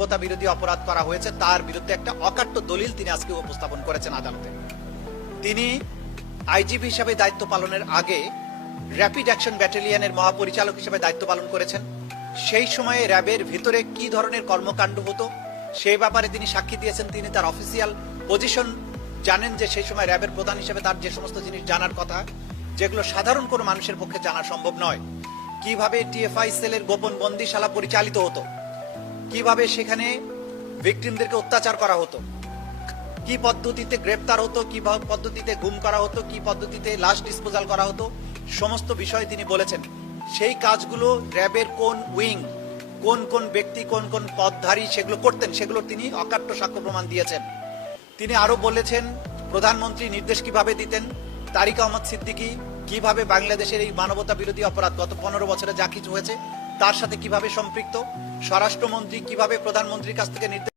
মানবতা বিরোধী অপরাধ করা হয়েছে, তার বিরুদ্ধে একটা অকাট্য দলিল তিনি আজকে উপস্থাপন করেছেন আদালতে। তিনি আইজিপি হিসাবে দায়িত্ব পালনের আগে র্যাপিড অ্যাকশন ব্যাটালিয়নের মহাপরিচালক হিসেবে দায়িত্ব পালন করেছেন। সেই সময়ে র্যাবের ভিতরে কি ধরনের কর্মকাণ্ড হতো, সেই ব্যাপারে তিনি সাক্ষী দিয়েছেন। তিনি তার অফিসিয়াল পজিশন জানেন যে সেই সময় র্যাবের প্রধান হিসেবে তার যে সমস্ত জিনিস জানার কথা, যেগুলো সাধারণ কোনো মানুষের পক্ষে জানা সম্ভব নয়। কীভাবে টিএফআই সেলের গোপন বন্দিশালা পরিচালিত হতো কীভাবে সেখানে ভিকটিমদেরকে অত্যাচার করা হতো? কি পদ্ধতিতে গ্রেপ্তার হতো? কি পদ্ধতিতে গুম করা হতো? কি পদ্ধতিতে লাশ ডিসপোজাল করা হতো? সমস্ত বিষয় তিনি বলেছেন। সেই কাজগুলো র্যাবের কোন উইং, কোন কোন ব্যক্তি, কোন কোন পদধারী সেগুলো করতেন, সেগুলো তিনি অকাট্য সাক্ষ্য প্রমাণ দিয়েছেন। তিনি আরও বলেছেন, প্রধানমন্ত্রী নির্দেশ কীভাবে দিতেন? তারিক আহমদ সিদ্দিকী কীভাবে বাংলাদেশের এই মানবতা বিরোধী অপরাধ, গত পনেরো বছরে যা কিছু হয়েছে তার সাথে কীভাবে সম্পৃক্ত? স্বরাষ্ট্রমন্ত্রী কীভাবে প্রধানমন্ত্রীর কাছ থেকে নির্দেশ